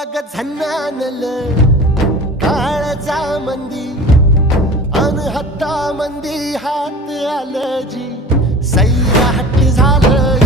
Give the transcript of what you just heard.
अग झन्नानल काळजा मंदी अनहत्ता मंदी हात आलं जी सैराट झालं